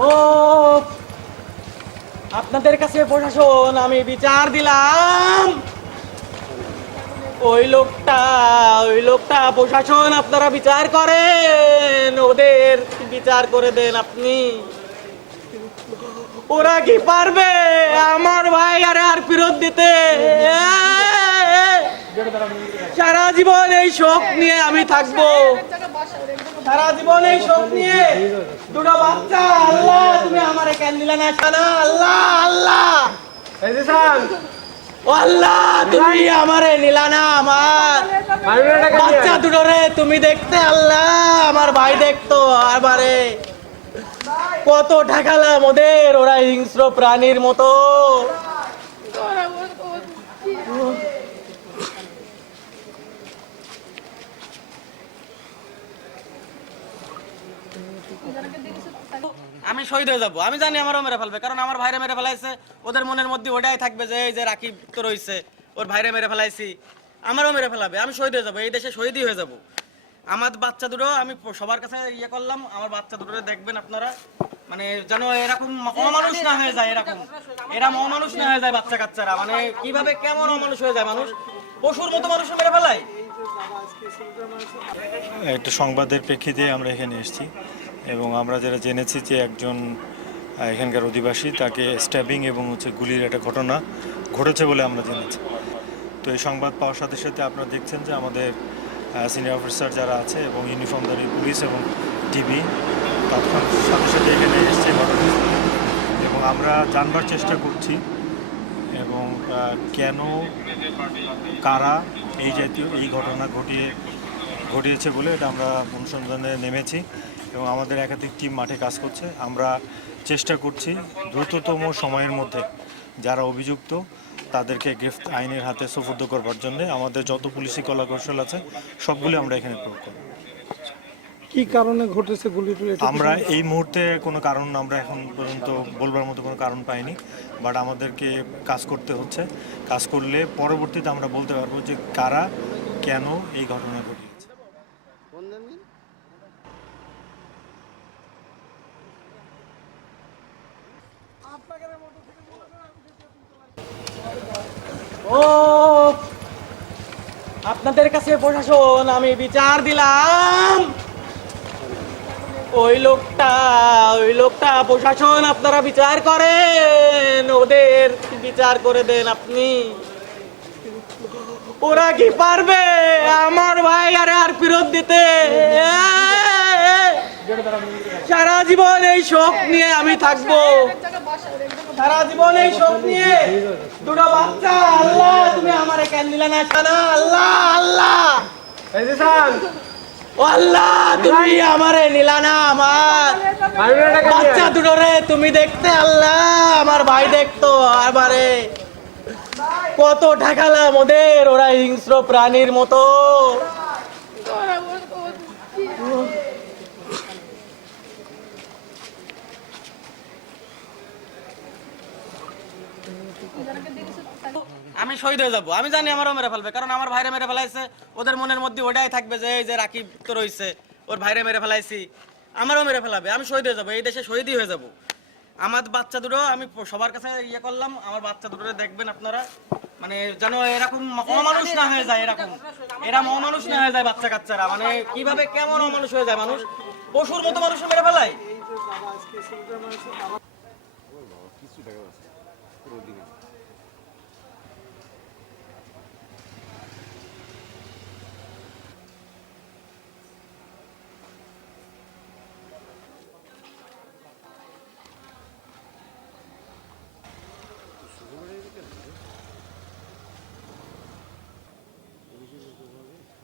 ও আপনাদের কাছে প্রশাসন আমি বিচার দিলাম ওই লোকটা ওই লোকটা প্রশাসন আপনারা বিচার করেন ওদের বিচার করে দেন আপনি ওরা কি পারবে আমার ভাই আরে আর ফেরত দিতে সারা জীবন এই শোক নিয়ে আমি থাকব সারা জীবন এই শোক নিয়ে দুটো বাচ্চা আল্লাহ তুমি আমারে কেন দিলে না সানা আল্লাহ আল্লাহ। আল্লাহ তুমি আমারে নিলা না আমার। বাচ্চা দুটো রে তুমি দেখতে আল্লাহ আমার ভাই দেখতো কত ঠেকালাম ওদের ওরা হিংস্র প্রাণীর মতো। আমি শহীদ হয়ে যাব। আমি জানি আমারও মেরে ফেলবে, কারণ আমার ভাইরে মেরে ফেলাইছে। ওদের মনের মধ্যে ওটাই থাকবে যে, এই যে রাকিব তো রয়েছে, ওর ভাইরে মেরে ফেলাইছি, আমারও মেরে ফেলাবে, আমি শহীদ হয়ে যাব, এই দেশে শহীদই হয়ে যাব। আমার বাচ্চা দুটো আমি সবার কাছে ইয়ে করলাম, আমার বাচ্চা দুটো দেখবেন আপনারা। মানে যেন এরকম অমানুষ না হয়ে যায়, এরকম। এরকম অমানুষ না হয়ে যায় বাচ্চা কাচ্চারা মানে কীভাবে কেমন অমানুষ হয়ে যায় মানুষ? পশুর মতো মানুষ মেরে ফেলায়। একটা সংবাদের প্রেক্ষিতে আমরা এখানে এসেছি। এবং আমরা যারা জেনেছি যে একজন এখানকার অধিবাসী, তাকে স্ট্যাবিং এবং হচ্ছে গুলির একটা ঘটনা ঘটেছে বলে আমরা জেনেছি। তো এই সংবাদ পাওয়ার সাথে সাথে আপনারা দেখছেন যে আমাদের সিনিয়র অফিসার যারা আছে এবং ইউনিফর্মধারী পুলিশ এবং টিভি তৎক্ষণাৎ সাথে সাথে এখানে এসছে ঘটনাস্থলে এবং আমরা জানবার চেষ্টা করছি এবং কেন, কারা এই জাতীয় এই ঘটনা ঘটিয়ে, ঘটিয়েছে বলে এটা আমরা অনুসন্ধানে নেমেছি। এবং আমাদের একাধিক টিম মাঠে কাজ করছে। আমরা চেষ্টা করছি দ্রুততম সময়ের মধ্যে যারা অভিযুক্ত তাদেরকে গ্রেফত আইনের হাতে সুপর্দ করবার জন্য আমাদের যত পুলিশি কলা কৌশল আছে সবগুলি আমরা এখানে প্রয়োগ করব। কি কারণে ঘটেছে গুলি আমরা এই মুহূর্তে কোনো কারণ আমরা এখন পর্যন্ত বলবার মতো কোনো কারণ পাইনি বাট আমাদেরকে কাজ করতে হচ্ছে। কাজ করলে পরবর্তীতে আমরা বলতে পারব যে কারা কেন এই ঘটনা ঘটিয়েছে ও আপনাদের কাছে প্রশাসন, আমি বিচার দিলাম। ওই লোকটা ওই লোকটা, প্রশাসন, আপনারা বিচার করেন। ওদের বিচার করে দেন আপনি। ওরা কি পারবে আমার ভাই আরে আর ফেরত দিতে? সারা জীবন এই শোক নিয়ে আমি থাকব। সারা জীবন এই শোক নিয়ে দুটো বাচ্চা আল্লাহ তুমি আমারে কেন দিলে না সানা আল্লাহ আল্লাহ। ও আল্লাহ তুমি আমারে নিলা না আমার। বাচ্চা দুটো রে তুমি দেখতে আল্লাহ আমার ভাই দেখতো আমারে কত ঢাকালাম ওদের ওরা হিংস্র প্রাণীর মতো। আমি শহীদ হয়ে যাব। আমি জানি আমারও মেরে ফেলবে, কারণ আমার ভাইরে মেরে ফেলাইছে। ওদের মনের মধ্যে ওটাই থাকবে যে, এই যে রাকিব তো রয়েছে ওর ভাইরে মেরে ফেলাইছি, আমারও মেরে ফেলাবে। আমি শহীদ হয়ে যাব, এই দেশে শহীদই হয়ে যাব। আমার বাচ্চা দুটো আমি সবার কাছে ইয়ে করলাম, আমার বাচ্চা দুটো দেখবেন আপনারা। মানে যেন এরকম অমানুষ না হয়ে যায় এরকম। এরকম অমানুষ না হয়ে যায় বাচ্চা কাচ্চারা। মানে কীভাবে, কেমন অমানুষ হয়ে যায় মানুষ? পশুর মতো মানুষ মেরে ফেলায়? क्लोथिंग है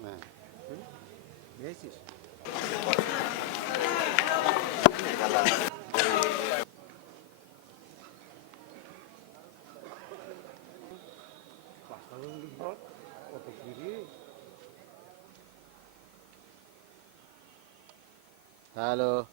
हाँ। हम्म? Ne? Ne? Halo.